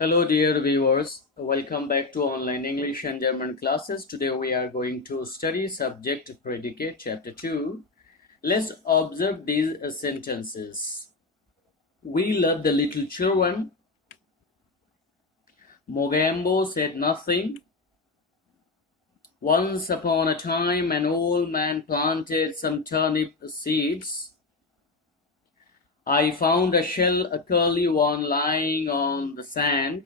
Hello dear viewers, welcome back to online English and German classes. Today we are going to study Subject-Predicate chapter 2. Let's observe these sentences. We love the little children. Mogambo said nothing. Once upon a time an old man planted some turnip seeds. I found a shell, a curly one, lying on the sand.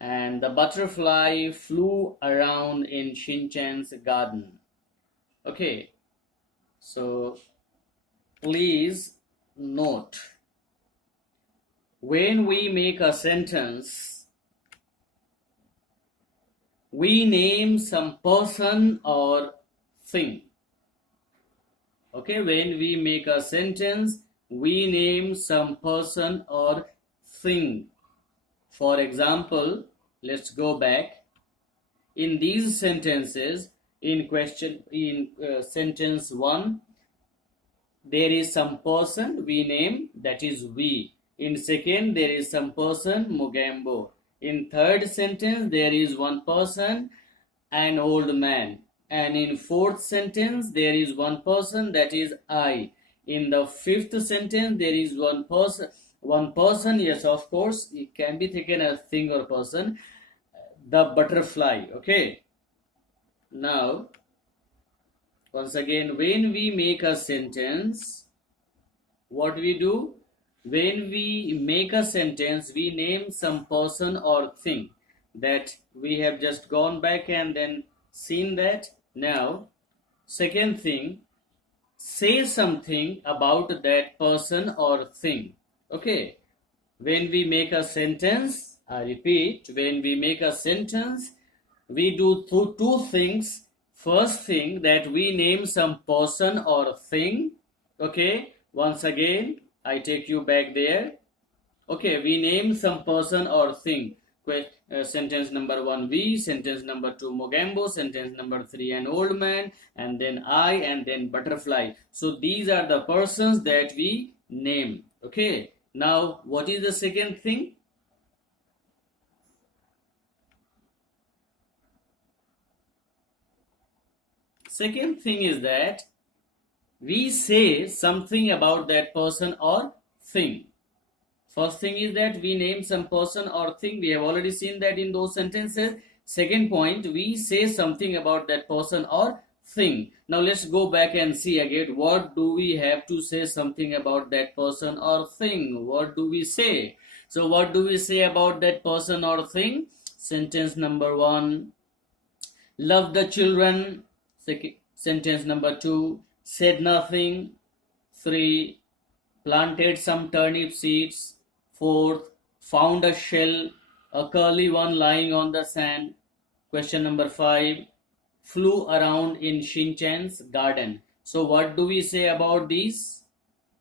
And the butterfly flew around in Shinchan's garden. Okay, so please note, when we make a sentence, we name some person or thing. Okay, when we make a sentence, we name some person or thing. For example, let's go back. In these sentences, in sentence 1, there is some person we name, that is we. In second, there is some person, Mogambo. In third sentence, there is one person, an old man. And in fourth sentence, there is one person, that is I. In the fifth sentence, there is one person, yes, of course, it can be taken as thing or person, the butterfly. Okay, now once again, when we make a sentence, what we do? When we make a sentence, we name some person or thing. That we have just gone back and then seen that. Now, second thing, say something about that person or thing. Okay, when we make a sentence, I repeat, when we make a sentence, we do two things. First thing, that we name some person or thing. Okay, once again, I take you back there. Okay, we name some person or thing. Sentence number 1, we. Sentence number 2, Mogambo. Sentence number 3, an old man. And then I, and then butterfly. So these are the persons that we name. Okay, now what is the second thing? Second thing is that we say something about that person or thing. First thing is that we name some person or thing. We have already seen that in those sentences. Second point, we say something about that person or thing. Now let's go back and see again. What do we have to say something about that person or thing? What do we say? So what do we say about that person or thing? Sentence number 1, love the children. Sentence number 2, said nothing. 3, planted some turnip seeds. 4th, found a shell, a curly one lying on the sand. Question number 5, flew around in Shinchan's garden. So what do we say about these?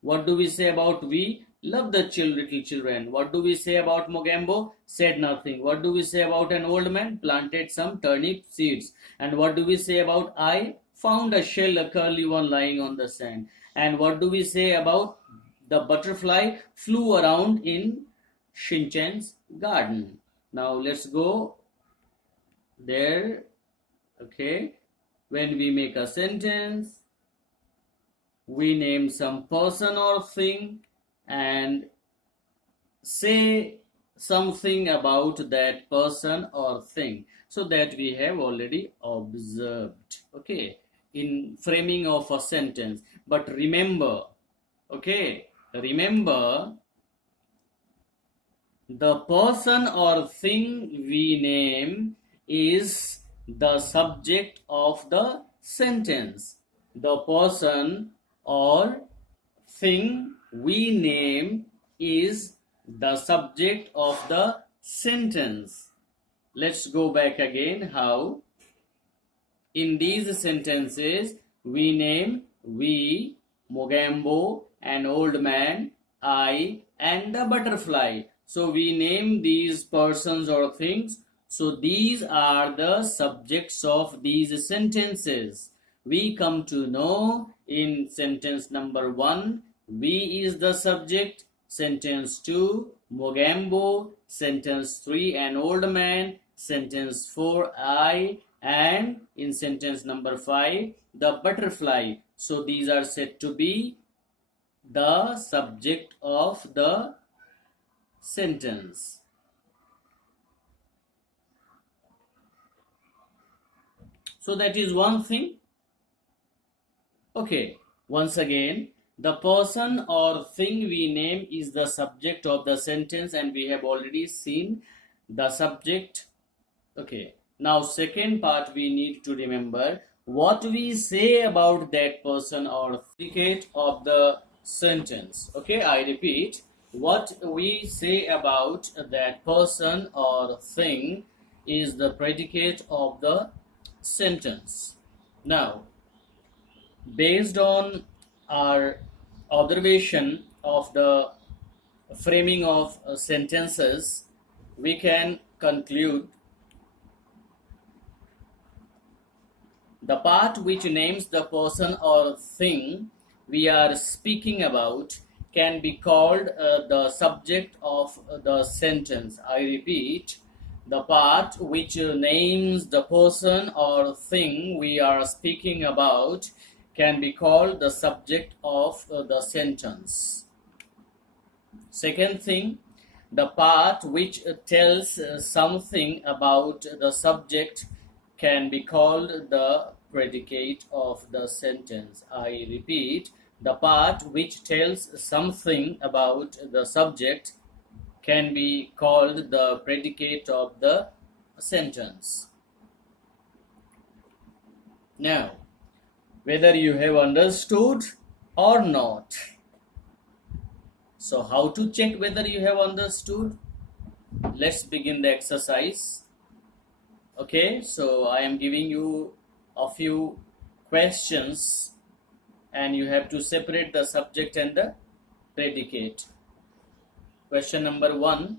What do we say about we? Love the little children. What do we say about Mogambo? Said nothing. What do we say about an old man? Planted some turnip seeds. And what do we say about I? Found a shell, a curly one lying on the sand. And what do we say about the butterfly? Flew around in Shinchan's garden. Now let's go there. Okay, when we make a sentence, we name some person or thing and say something about that person or thing. So that we have already observed, okay, in framing of a sentence. But remember, okay, remember, the person or thing we name is the subject of the sentence. The person or thing we name is the subject of the sentence. Let's go back again. How? In these sentences, we name we, Mogambo, an old man, I, and the butterfly. So we name these persons or things. So these are the subjects of these sentences. We come to know in sentence number 1, we is the subject. Sentence 2, Mogambo. Sentence 3, an old man. Sentence 4, I. And in sentence number 5, the butterfly. So these are said to be the subject of the sentence. So that is one thing. Okay, once again, the person or thing we name is the subject of the sentence, and we have already seen the subject. Okay, now second part we need to remember what we say about that person or predicate of the sentence. Okay, I repeat, what we say about that person or thing is the predicate of the sentence. Now, based on our observation of the framing of sentences, we can conclude the part which names the person or thing we are speaking about can be called the subject of the sentence. I repeat, the part which names the person or thing we are speaking about can be called the subject of the sentence. Second thing, the part which tells something about the subject can be called the predicate of the sentence. I repeat, the part which tells something about the subject can be called the predicate of the sentence. Now, whether you have understood or not. So, how to check whether you have understood? Let's begin the exercise. Okay, so I am giving you a few questions and you have to separate the subject and the predicate. Question number 1.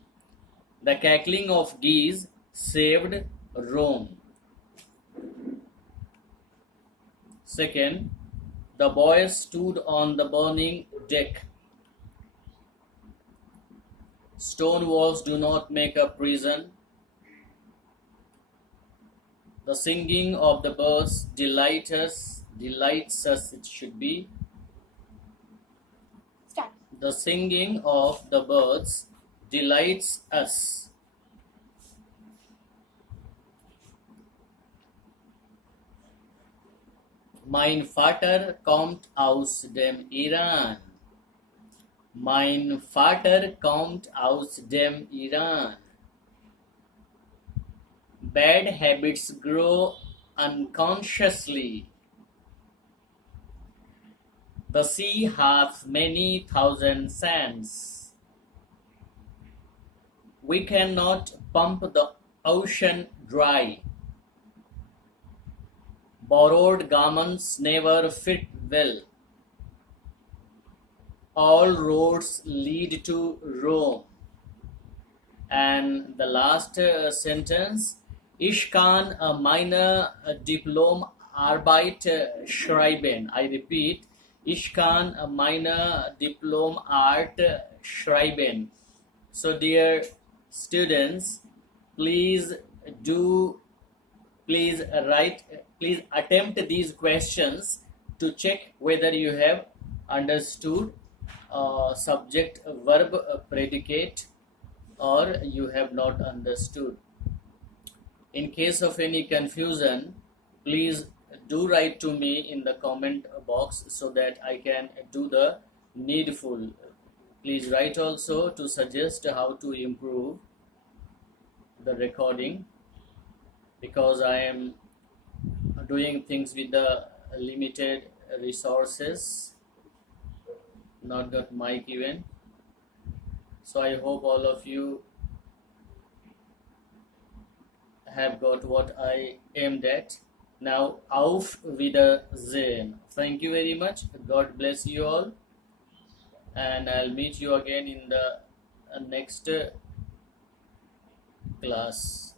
The cackling of geese saved Rome. Second, the boy stood on the burning deck. Stone walls do not make a prison. The singing of the birds delights us, it should be. Start. The singing of the birds delights us. Mein Vater kommt aus dem Iran. Mein Vater kommt aus dem Iran. Bad habits grow unconsciously. The sea hath many thousand sands. We cannot pump the ocean dry. Borrowed garments never fit well. All roads lead to Rome. And the last sentence, Ich kann meine Diplomarbeit schreiben. I repeat, Ich kann meine Diplomarbeit schreiben. So dear students, please attempt these questions to check whether you have understood subject, verb, predicate, or you have not understood. In case of any confusion, please do write to me in the comment box so that I can do the needful. Please write also to suggest how to improve the recording, because I am doing things with the limited resources, not got mic even. So I hope all of you have got what I aimed at. Now, auf Wiedersehen. Thank you very much. God bless you all. And I'll meet you again in the next class.